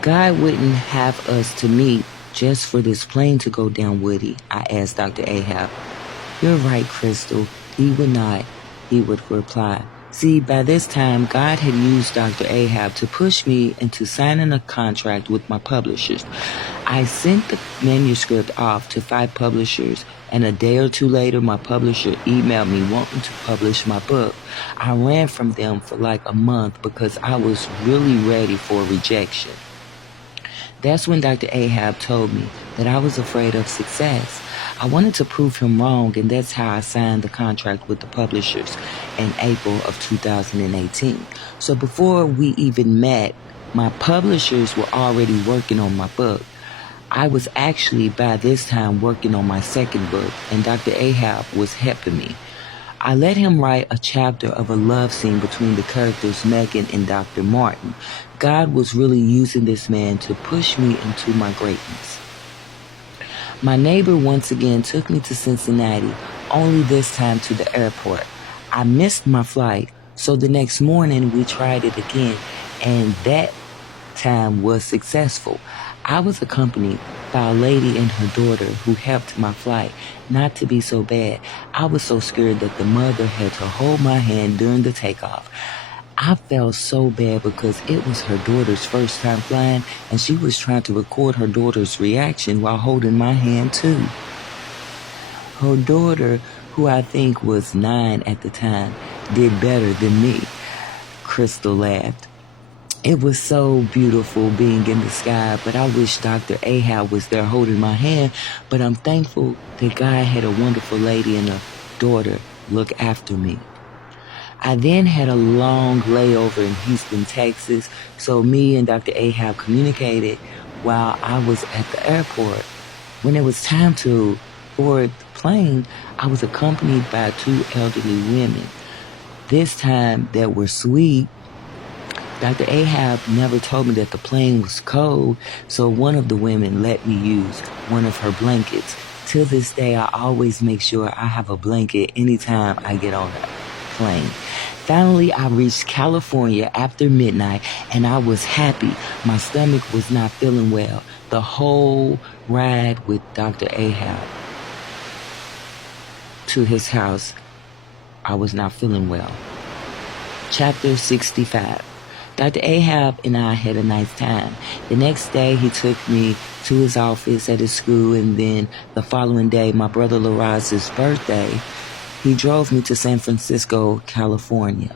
God wouldn't have us to meet just for this plane to go down, would he? I asked Dr. Ahab. You're right, Crystal. He would not, he would reply. See, by this time, God had used Dr. Ahab to push me into signing a contract with my publishers. I sent the manuscript off to 5 publishers, and a day or two later, my publisher emailed me wanting to publish my book. I ran from them for like a month because I was really ready for rejection. That's when Dr. Ahab told me that I was afraid of success. I wanted to prove him wrong, and that's how I signed the contract with the publishers in April of 2018. So before we even met, my publishers were already working on my book. I was actually by this time working on my second book, and Dr. Ahab was helping me. I let him write a chapter of a love scene between the characters Megan and Dr. Martin. God was really using this man to push me into my greatness. My neighbor once again took me to Cincinnati, only this time to the airport. I missed my flight, so the next morning we tried it again, and that time was successful. I was accompanied by a lady and her daughter who helped my flight not to be so bad. I was so scared that the mother had to hold my hand during the takeoff. I felt so bad because it was her daughter's first time flying, and she was trying to record her daughter's reaction while holding my hand too. Her daughter, who I think was 9 at the time, did better than me. Crystal laughed. It was so beautiful being in the sky, but I wish Dr. Ahab was there holding my hand, but I'm thankful that God had a wonderful lady and a daughter look after me. I then had a long layover in Houston, Texas, so me and Dr. Ahab communicated while I was at the airport. When it was time to board the plane, I was accompanied by 2 elderly women. This time they were sweet. Dr. Ahab never told me that the plane was cold, so one of the women let me use one of her blankets. Till this day, I always make sure I have a blanket anytime I get on a plane. Finally, I reached California after midnight, and I was happy. My stomach was not feeling well. The whole ride with Dr. Ahab to his house, I was not feeling well. Chapter 65. Dr. Ahab and I had a nice time. The next day, he took me to his office at his school, and then the following day, my brother Laraz's birthday, he drove me to San Francisco, California.